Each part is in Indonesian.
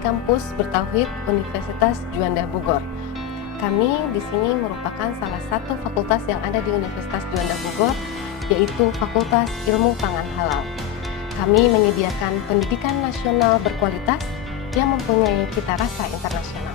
kampus Bertauhid Universitas Juanda Bogor. Kami di sini merupakan salah satu fakultas yang ada di Universitas Juanda Bogor, yaitu Fakultas Ilmu Pangan Halal. Kami menyediakan pendidikan nasional berkualitas yang mempunyai cita rasa internasional.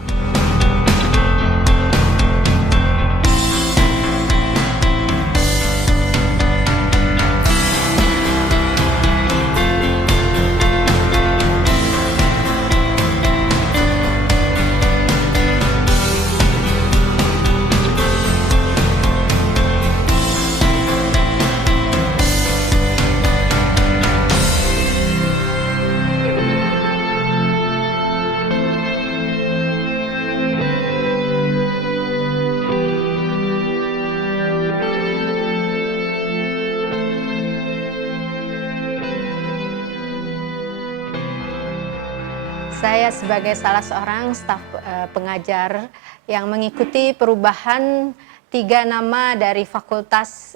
Saya sebagai salah seorang staf pengajar yang mengikuti perubahan 3 nama dari fakultas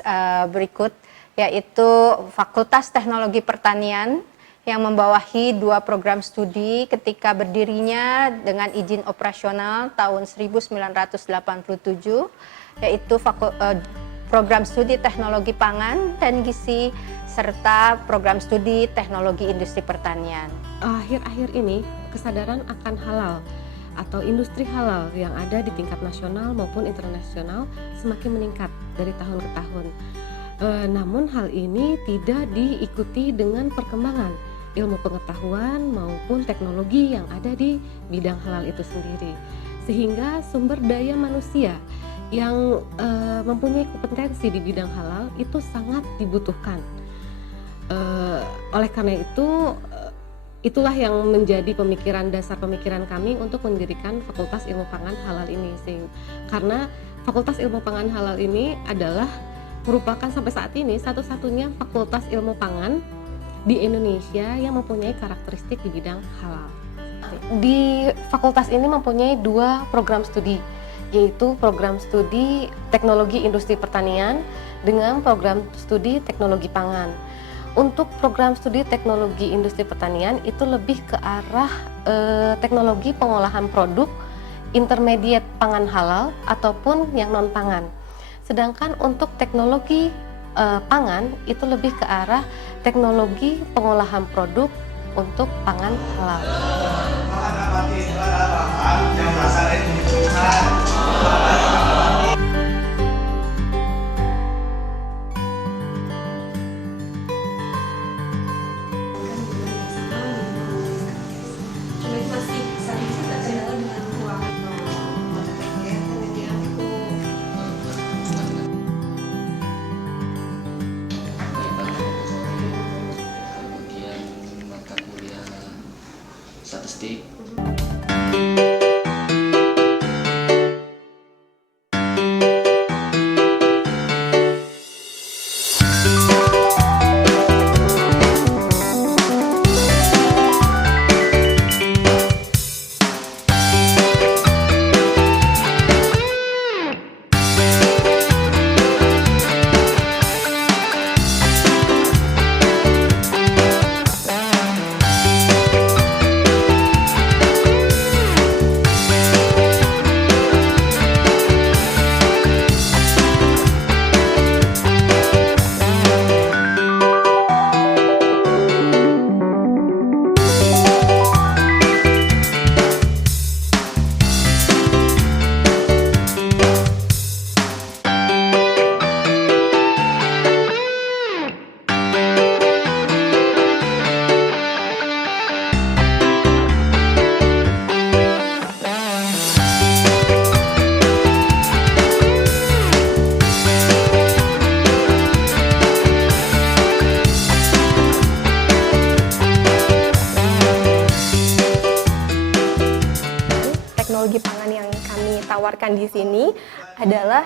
berikut, yaitu Fakultas Teknologi Pertanian yang membawahi 2 program studi ketika berdirinya dengan izin operasional tahun 1987, yaitu program studi Teknologi Pangan dan Gizi serta program studi Teknologi Industri Pertanian. Akhir-akhir ini kesadaran akan halal atau industri halal yang ada di tingkat nasional maupun internasional semakin meningkat dari tahun ke tahun. Namun hal ini tidak diikuti dengan perkembangan ilmu pengetahuan maupun teknologi yang ada di bidang halal itu sendiri, sehingga sumber daya manusia yang mempunyai kompetensi di bidang halal itu sangat dibutuhkan. Oleh karena itu, itulah yang menjadi dasar pemikiran kami untuk mendirikan Fakultas Ilmu Pangan Halal ini, karena Fakultas Ilmu Pangan Halal ini adalah merupakan sampai saat ini satu-satunya fakultas ilmu pangan di Indonesia yang mempunyai karakteristik di bidang halal. Di fakultas ini mempunyai 2 program studi, yaitu program studi Teknologi Industri Pertanian dengan program studi Teknologi Pangan. Untuk program studi Teknologi Industri Pertanian itu lebih ke arah teknologi pengolahan produk intermediate pangan halal ataupun yang non pangan. Sedangkan untuk teknologi pangan itu lebih ke arah teknologi pengolahan produk untuk pangan halal. Statistik. Teknologi pangan yang kami tawarkan di sini adalah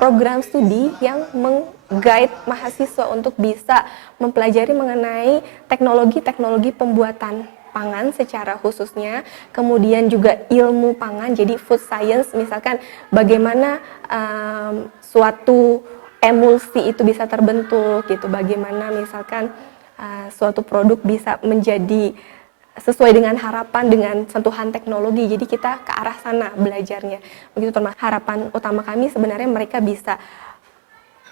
program studi yang meng-guide mahasiswa untuk bisa mempelajari mengenai teknologi-teknologi pembuatan pangan secara khususnya, kemudian juga ilmu pangan, jadi food science, misalkan bagaimana suatu emulsi itu bisa terbentuk gitu, bagaimana misalkan suatu produk bisa menjadi sesuai dengan harapan dengan sentuhan teknologi. Jadi kita ke arah sana belajarnya. Begitu termasuk harapan utama kami sebenarnya mereka bisa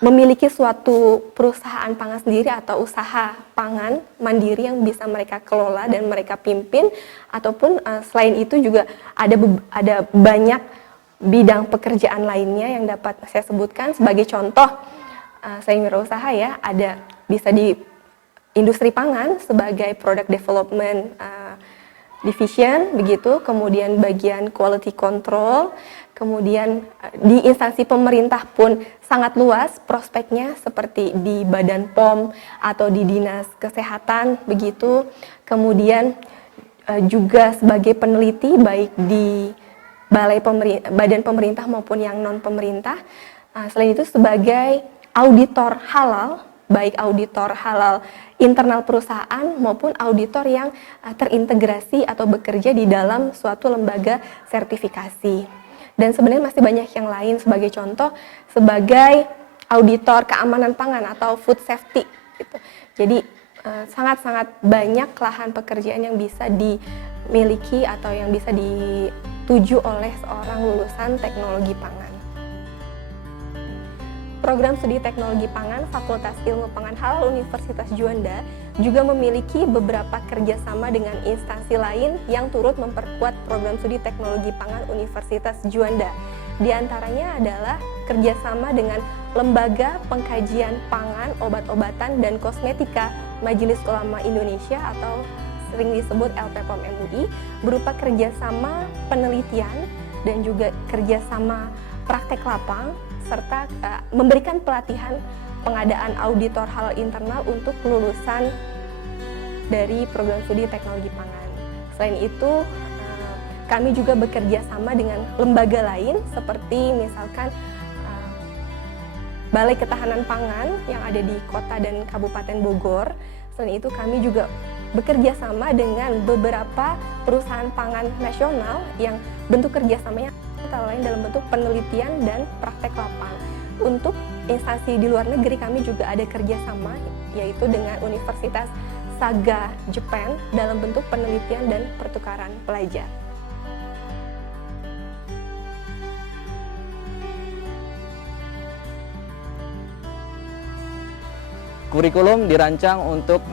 memiliki suatu perusahaan pangan sendiri atau usaha pangan mandiri yang bisa mereka kelola dan mereka pimpin, ataupun selain itu juga ada banyak bidang pekerjaan lainnya yang dapat saya sebutkan. Sebagai contoh, selain wirausaha ya, ada bisa di industri pangan sebagai product development division begitu, kemudian bagian quality control, kemudian di instansi pemerintah pun sangat luas prospeknya seperti di Badan POM atau di Dinas Kesehatan begitu, kemudian juga sebagai peneliti baik di badan pemerintah maupun yang non pemerintah. Selain itu sebagai auditor halal, baik auditor halal internal perusahaan maupun auditor yang terintegrasi atau bekerja di dalam suatu lembaga sertifikasi. Dan sebenarnya masih banyak yang lain, sebagai contoh sebagai auditor keamanan pangan atau food safety gitu. Jadi sangat-sangat banyak lahan pekerjaan yang bisa dimiliki atau yang bisa dituju oleh seorang lulusan teknologi pangan. Program Studi Teknologi Pangan Fakultas Ilmu Pangan Halal Universitas Juanda juga memiliki beberapa kerjasama dengan instansi lain yang turut memperkuat program studi Teknologi Pangan Universitas Juanda. Di antaranya adalah kerjasama dengan Lembaga Pengkajian Pangan, Obat-obatan, dan Kosmetika Majelis Ulama Indonesia atau sering disebut LPPOM MUI, berupa kerjasama penelitian dan juga kerjasama praktek lapang, serta memberikan pelatihan pengadaan auditor halal internal untuk lulusan dari program studi teknologi pangan. Selain itu, kami juga bekerja sama dengan lembaga lain seperti misalkan Balai Ketahanan Pangan yang ada di Kota dan Kabupaten Bogor. Selain itu, kami juga bekerja sama dengan beberapa perusahaan pangan nasional yang bentuk kerjasamanya antara lain dalam bentuk penelitian dan praktek lapang. Untuk instansi di luar negeri kami juga ada kerjasama, yaitu dengan Universitas Saga Jepang dalam bentuk penelitian dan pertukaran pelajar. Kurikulum dirancang untuk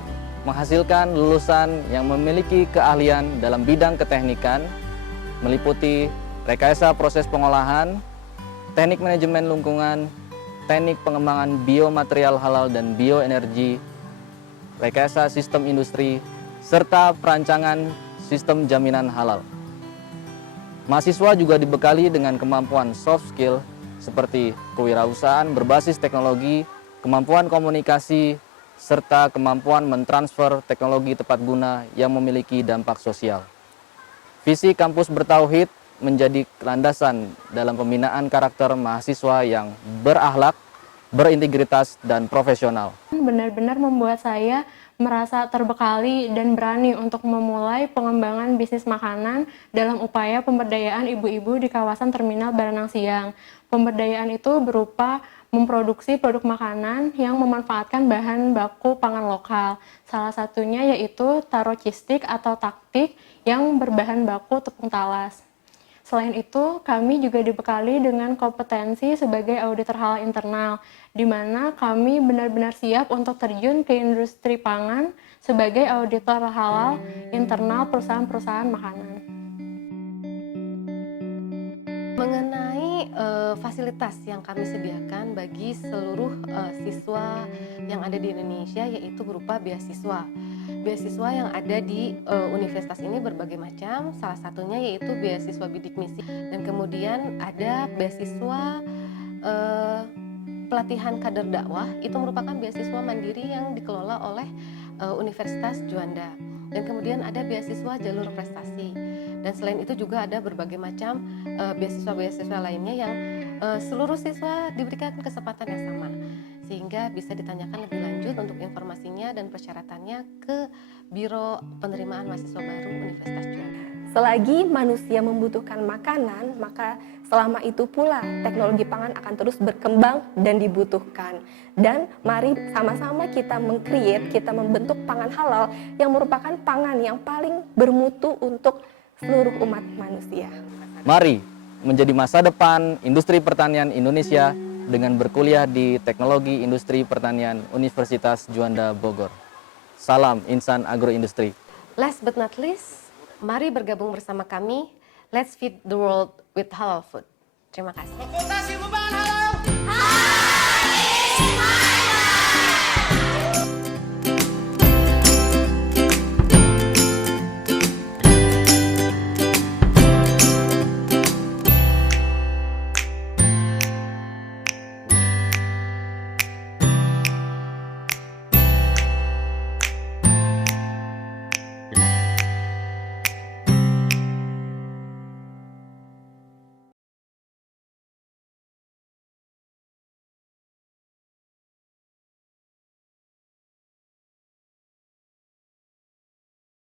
menghasilkan lulusan yang memiliki keahlian dalam bidang keteknikan, meliputi rekayasa proses pengolahan, teknik manajemen lingkungan, teknik pengembangan biomaterial halal dan bioenergi, rekayasa sistem industri, serta perancangan sistem jaminan halal. Mahasiswa juga dibekali dengan kemampuan soft skill seperti kewirausahaan berbasis teknologi, kemampuan komunikasi, serta kemampuan mentransfer teknologi tepat guna yang memiliki dampak sosial. Visi kampus bertauhid menjadi landasan dalam pembinaan karakter mahasiswa yang berakhlak, berintegritas, dan profesional. Benar-benar membuat saya merasa terbekali dan berani untuk memulai pengembangan bisnis makanan dalam upaya pemberdayaan ibu-ibu di kawasan Terminal Baranang Siang. Pemberdayaan itu berupa memproduksi produk makanan yang memanfaatkan bahan baku pangan lokal. Salah satunya yaitu taro cistik atau taktik yang berbahan baku tepung talas. Selain itu, kami juga dibekali dengan kompetensi sebagai auditor halal internal, di mana kami benar-benar siap untuk terjun ke industri pangan sebagai auditor halal internal perusahaan-perusahaan makanan. Mengenai fasilitas yang kami sediakan bagi seluruh siswa yang ada di Indonesia, yaitu berupa beasiswa. Beasiswa yang ada di universitas ini berbagai macam, salah satunya yaitu beasiswa bidik misi, dan kemudian ada beasiswa pelatihan kader dakwah, itu merupakan beasiswa mandiri yang dikelola oleh Universitas Juanda, dan kemudian ada beasiswa jalur prestasi, dan selain itu juga ada berbagai macam beasiswa-beasiswa lainnya yang seluruh siswa diberikan kesempatan yang sama, sehingga bisa ditanyakan lebih lanjut untuk informasinya dan persyaratannya ke Biro Penerimaan Mahasiswa Baru Universitas Juanda. Selagi manusia membutuhkan makanan, maka selama itu pula teknologi pangan akan terus berkembang dan dibutuhkan. Dan mari sama-sama kita meng-create, kita membentuk pangan halal yang merupakan pangan yang paling bermutu untuk seluruh umat manusia. Mari menjadi masa depan industri pertanian Indonesia dengan berkuliah di Teknologi Industri Pertanian Universitas Juanda Bogor. Salam Insan Agroindustri. Last but not least, mari bergabung bersama kami. Let's feed the world with halal food. Terima kasih. Fakultas Ilmu Pangan Halal.